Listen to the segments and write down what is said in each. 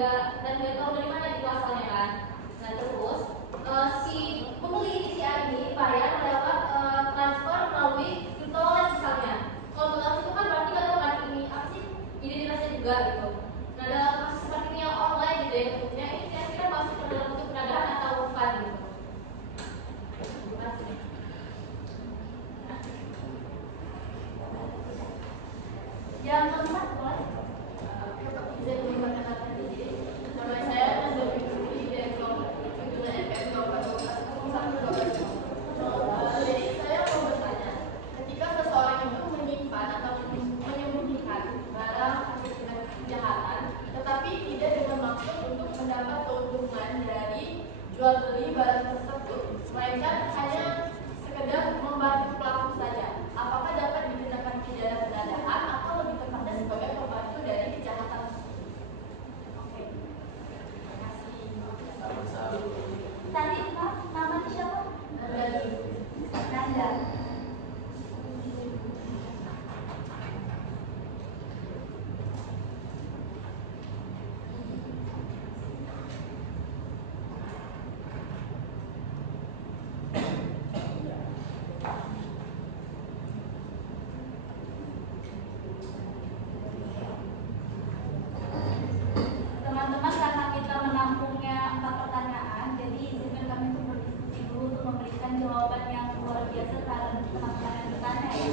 nggak tahu dari mana itu asalnya kan. Nah terus si pembeli si A ini bayar lewat transfer melalui e-wallet misalnya. Kalau e-wallet itu kan berarti nggak tahu kan ini apa sih identitasnya juga gitu. Nah dalam kasus seperti ini yang online gitu ya bentuknya ini kira-kira masuk ke dalam bentuk penadahan atau bukan gitu. Yang keempat boleh bisa menggunakan kata ini. Nama saya Nazar Binti dari kelompok FM 12. Jadi saya mau bertanya, ketika seseorang itu menyimpan atau menyembunyikan barang hasil tindak kejahatan, tetapi tidak dengan maksud untuk mendapat keuntungan dari jual beli barang tersebut, melainkan hanya sekedar membantu pelaku saja, apakah dapat dikenakan pidana penadahan atau lebih tepatnya sebagai pembantu dari kejahatan? Oke, terima kasih. Tadi Pak, namanya siapa? Nanda. Teman-teman, karena kita menampungnya 4 pertanyaan, jadi izinkan kami untuk berdiskusi dulu untuk memberikan jawaban yang luar biasa terhadap teman-teman yang bertanya ya.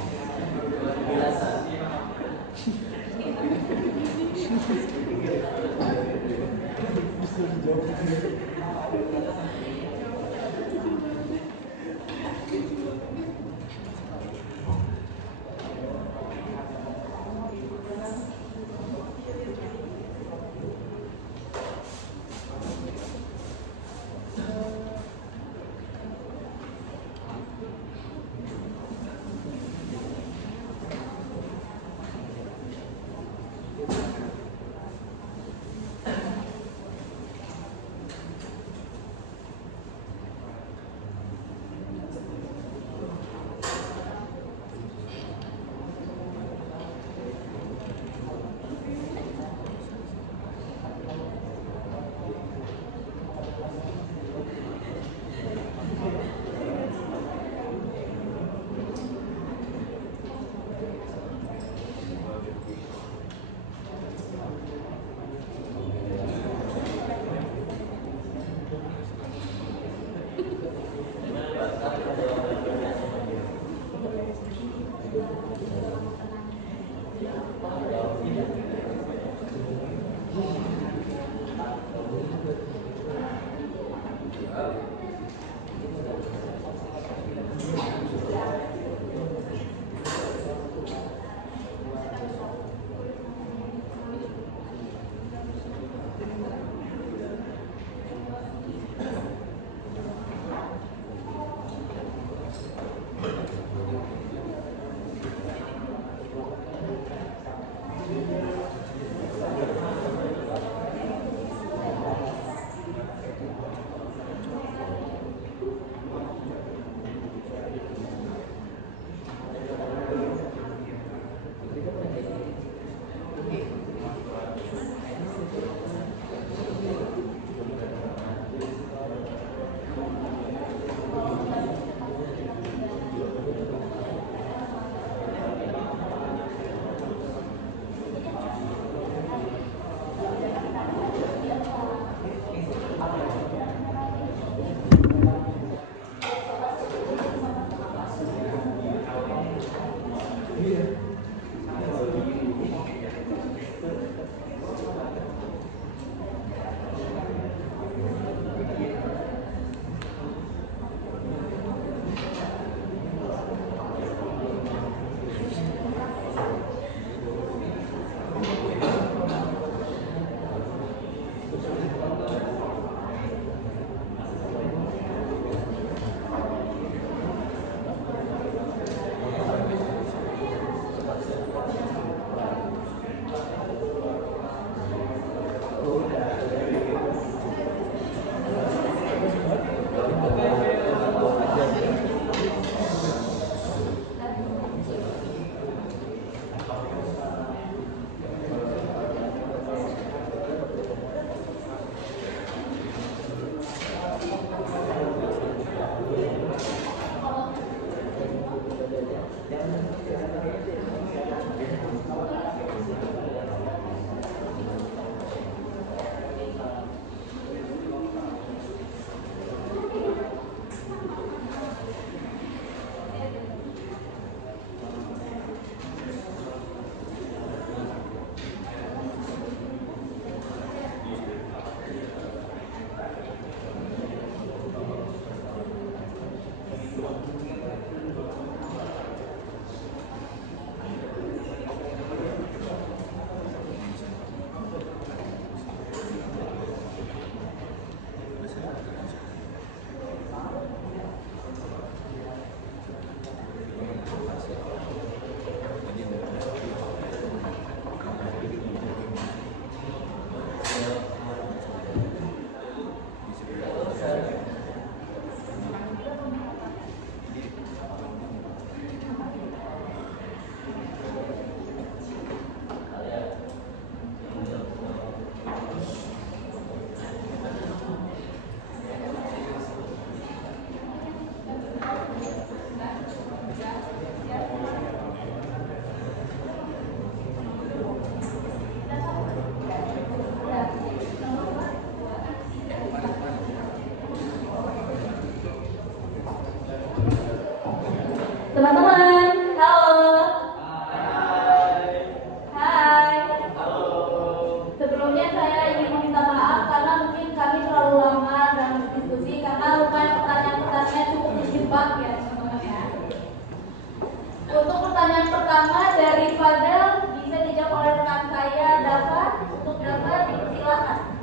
yang pertama dari Fadel bisa dijawab oleh rekan saya Dava. Untuk Dava dipersilakan.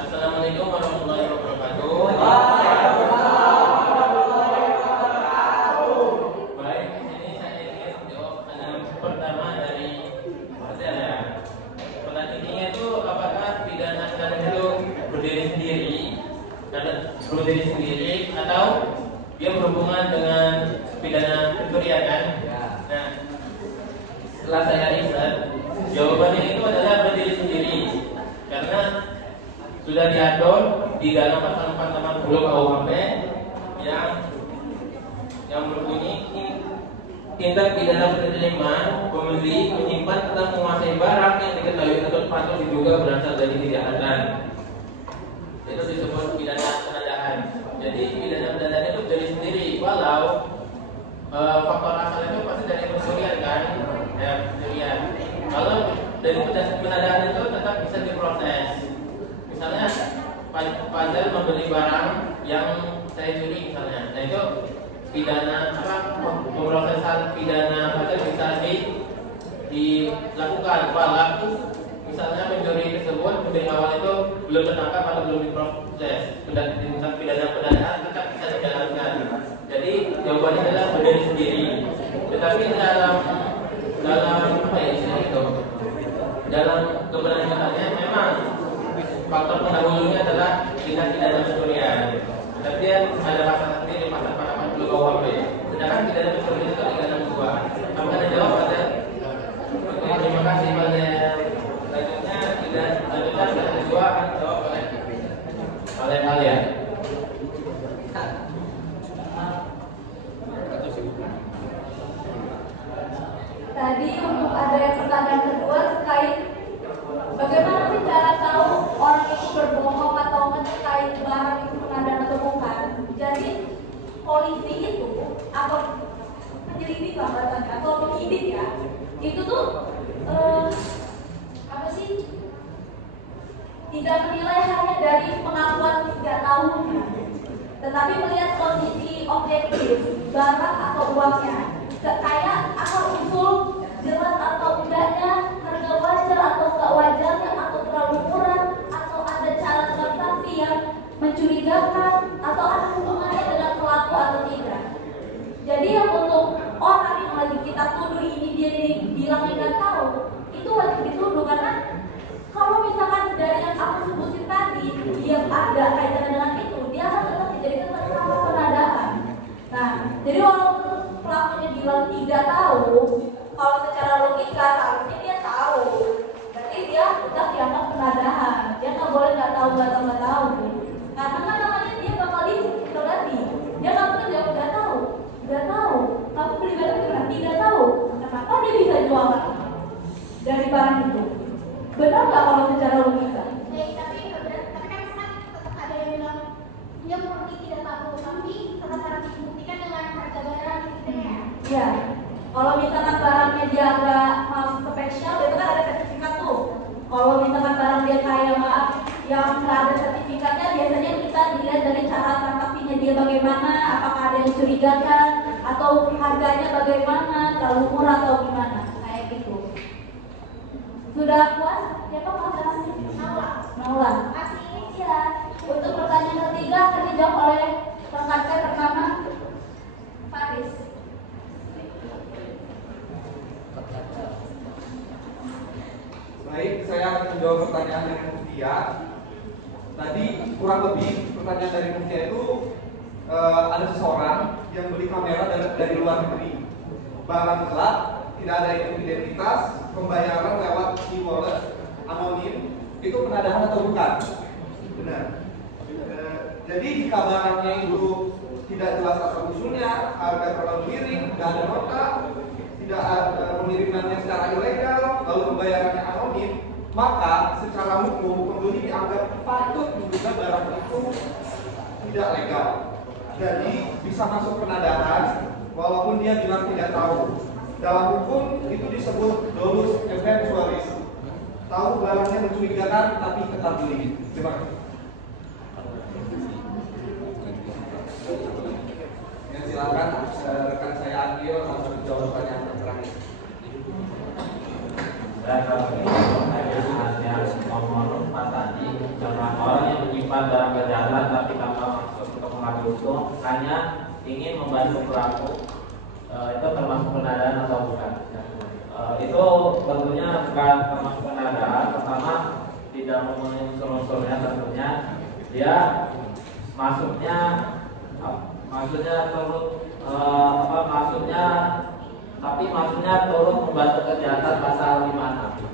Assalamualaikum warahmatullahi wabarakatuh. Baik, ini saya ingin jawab pertanyaan pertama dari Fadel ya. Pertanyaannya itu apakah pidana itu berdiri sendiri atau dia berhubungan dengan pidana pencurian kan? Nah, setelah saya riset, jawabannya itu adalah berdiri sendiri karena sudah diatur di dalam pasal 480 KUHP yang berbunyi tindak pidana penerimaan, membeli, menyimpan atau menguasai barang yang diketahui atau patut diduga berasal dari kejahatan. Itu disebut pidana penadahan. Jadi pidana penadahan itu dari sendiri, walau faktor asal itu pasti dari pencurian kan, ya pencurian. Kalau dari penadahan itu tetap bisa diproses. Misalnya Fadel membeli barang yang saya curi misalnya, nah itu pidana pemrosesan pidana Fadel bisa dilakukan. Walau misalnya pencuri tersebut dari awal itu belum tertangkap atau belum diproses, tindak pidana penadahan tetap bisa dijalankan. Jadi jawabannya adalah berdiri sendiri. Tetapi dalam apa ya istilah itu? Dalam keberlanjutannya memang faktor pendahulunya adalah tindak pidana pencurian. Tapi dia ada pasal sendiri pasal 480 KUHP. Sedangkan pidana pencurian itu ada 62. Apakah ada jawab pada? Oke, terima kasih pada selanjutnya tidak lanjutkan pidana kedua akan dijawab oleh kalian. Tadi untuk ada yang pertanyaan kedua terkait bagaimana sih cara tahu orang itu berbohong atau terkait barang itu pengadaan atau bukan. Jadi polisi itu atau penyelidik lah bahasanya atau penyidik ya, itu tuh apa sih, tidak menilai hanya dari pengakuan 3 tahun, tetapi melihat kondisi objektif barang atau uangnya, kayak asal usul jelas atau tidaknya, harga wajar atau enggak wajarnya, atau terlalu murah, atau ada cara transaksi yang mencurigakan, atau ada hubungannya dengan pelaku atau tidak. Jadi yang untuk orang yang lagi kita tuduh ini dia bilangnya nggak tahu, itu wajib dituduh karena kalau misalkan dari yang aku sebutin tadi dia ada kaitannya dengan itu, dia harus tetap dijadikan tersangka penadahan. Nah, jadi walaupun pelakunya bilang tidak tahu, kalau secara logika seharusnya dia tahu, berarti dia tetap dianggap penadahan. Dia nggak boleh nggak tahu. Karena kan namanya dia bakal diinterogasi. Dia nggak mungkin jawab nggak tahu. Kamu beli barang itu tidak tahu. Kenapa dia bisa jual dari barang itu? Benar nggak kalau secara logika? Tapi kan tetap ada yang bilang dia murni tidak tahu, tapi tetap harus dibuktikan dengan harga barang gitu ya. Iya. Kalau misalkan barangnya dia agak masuk spesial, itu kan ada sertifikat tuh. Kalau misalkan barang dia kayak yang nggak ada sertifikatnya, biasanya kita dilihat dari cara transaksinya dia bagaimana, apakah ada yang curigakan, atau harganya bagaimana, terlalu murah atau gimana, kayak gitu. Sudah puas? Siapa mau Naula. Masih Iya. Untuk pertanyaan ketiga akan dijawab oleh rekan saya pertama, Faris. Baik, saya akan menjawab pertanyaan dari Muftia. Tadi kurang lebih pertanyaan dari Muftia itu ada seseorang yang beli kamera dari luar negeri. Barang gelap, tidak ada identitas, pembayaran lewat e-wallet anonim, itu penadahan atau bukan? Benar. Jadi jika barangnya itu tidak jelas asal usulnya, harga terlalu miring, tidak ada nota, tidak ada pengirimannya secara ilegal, lalu pembayarannya anonim, maka secara hukum pembeli dianggap patut diduga barang itu tidak legal. Jadi bisa masuk penadahan walaupun dia bilang tidak tahu. dalam hukum itu disebut dolus eventualis. Tahu barangnya mencurigakan tapi tetap beli. Terima kasih. Ya, silakan rekan saya Agio untuk menjawab pertanyaan terakhir. Dan kalau pertanyaan yang ngomong Pak tadi tentang orang yang menyimpan barang kejahatan tapi tanpa maksud untuk mengambil untung hanya ingin membantu pelaku, itu termasuk penadaan atau bukan? Itu tentunya bukan termasuk penadaan. Pertama, tidak memenuhi unsur-unsurnya, tentunya dia maksudnya turut maksudnya turut membantu kejahatan pasal 56.